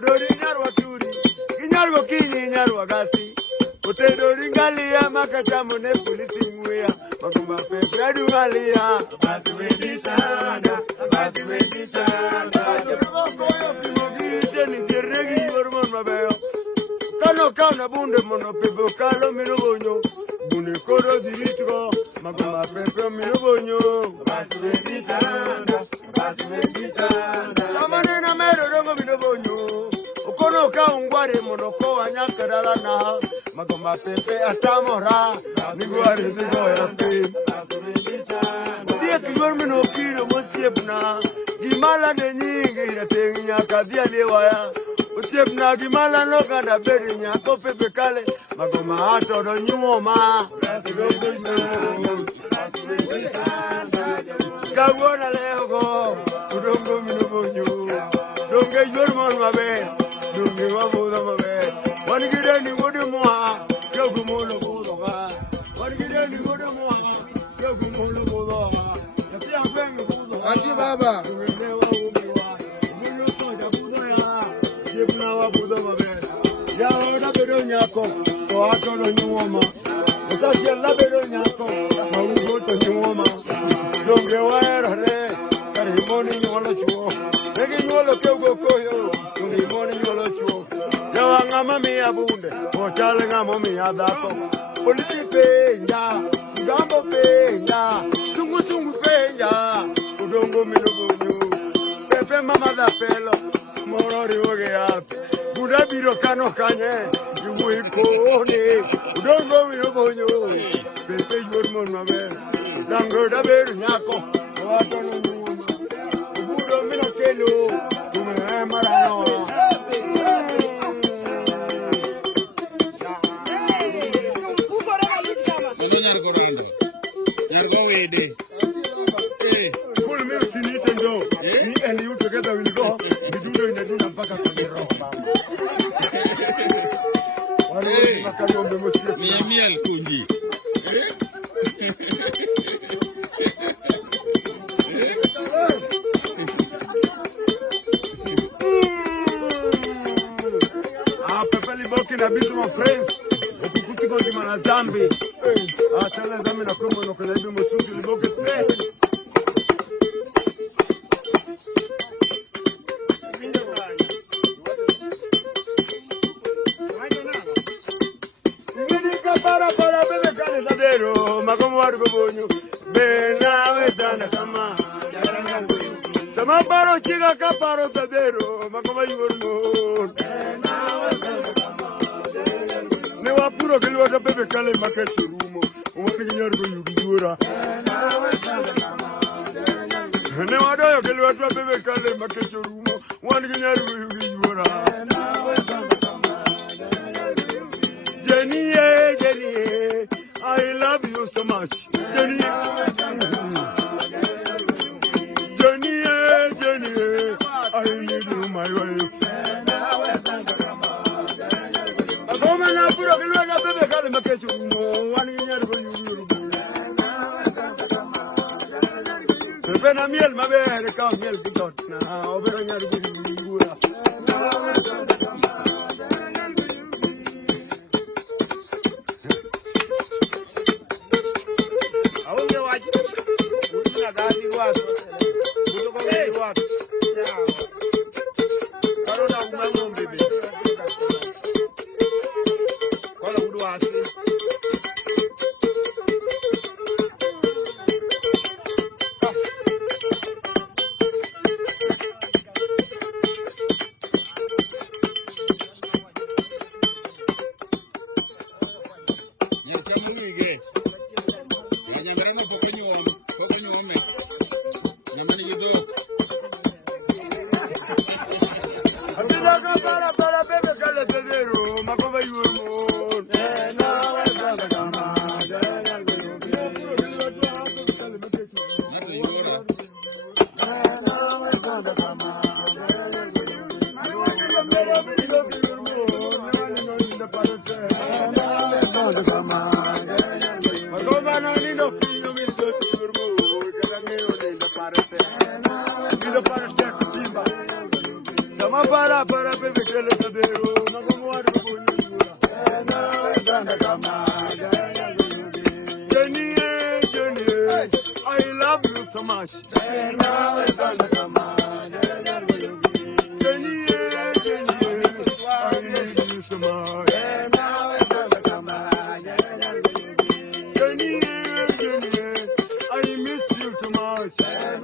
Dori nyarwa turi, kinyarwa kinyi nyarwa gasi. Utedori ngalia makachamu ne polisi mwea. Magumba pepe adu ngalia. Basi weditanda, basi weditanda. Kimogi ni kiregi yormon mabeo. Kano kana bunde mono pepe kalo mino bonyo. Bunde koro dirito, magumba pepe mino bonyo. Basi weditanda, basi weditanda. Samane na mero dongo mino bonyo. Ukono ka ungware mono ko anyakadala na. Magoma pepe atamora, niguare nigoya pe. Dia kigor mino kiro mosiebna, gimala ne nyingi na tenya kadia lewaya. Usiebna gimala no kada beri nyako pepe kale, magoma ato do nyuoma. Kagona leho, udongo mino bonyo, donge jormon mabe, donge wabuda mabe. Wanigireni wodemwa, yogumolo bodoga. Wanigireni wodemwa, yogumolo bodoga. Katia kwenye bodoga. Ati baba. Umenewa umewa. Mulu soja bodoga. Jibna wa bodoga be. Ya oda bedo nyako, ko ato no nyuoma. Utaje la bedo nyako, maugo to nyuoma. Donge waera re, karimoni nyolo chuo. Negi nyolo keugo koyo, karimoni nyolo chuo. Ngama mi abunde, ochale ngamo mi adako. Polisi peña, gambo peña, tungu peña, udongo mi lobonyo. Pepe mama da pelo, moro riwoge ape. Buda biro kano kanye, yumu ikone, udongo mi lobonyo. Pepe yormon mabe, dango da beru nyako, wato no nyuma. Ubudo mi no kelo, ume marano. Together we'll go. We do in the dinner back at the rock. Miel kunji. Pepeli boki na bisu my friends. Okukuti go di manazambi. Tala zambi na komo no kana ibi musuki liboke te. Para bebe kale sadero makomo warugo bonyo bena wezana kama sama paro chiga kaparo sadero makomo yurmo bena wezana kama ne wapuro kelwa bebe kale maketu rumo umapigi nyarugo yugura bena wezana kama ne wadoyo kelwa bebe kale maketu rumo wanigi nyarugo yugura bena wezana Jenny, I love you so much. Jenny, I need you, my wife. A woman, I put a little bit of a maketu, one year ago, you. When I'm yell, my bed, I can't yell the dot now. Over a year ago, para bebe kale pedero makoba yurmo na weza kama Para Mara baby kele tadero, magumu wadu kunyura. Jenny, I love you so much. Jenny, I need you so much. Jenny, I miss you too much.